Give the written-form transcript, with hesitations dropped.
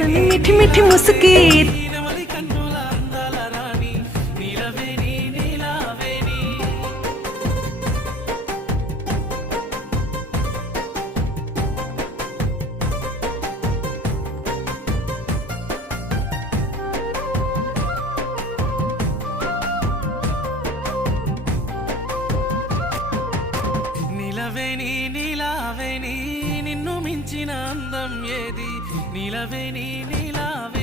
తన మిఠి మిఠి ముసుకి నీలావేణి నిన్ను మించిన అందం ఏది నీలవేణి నీలావే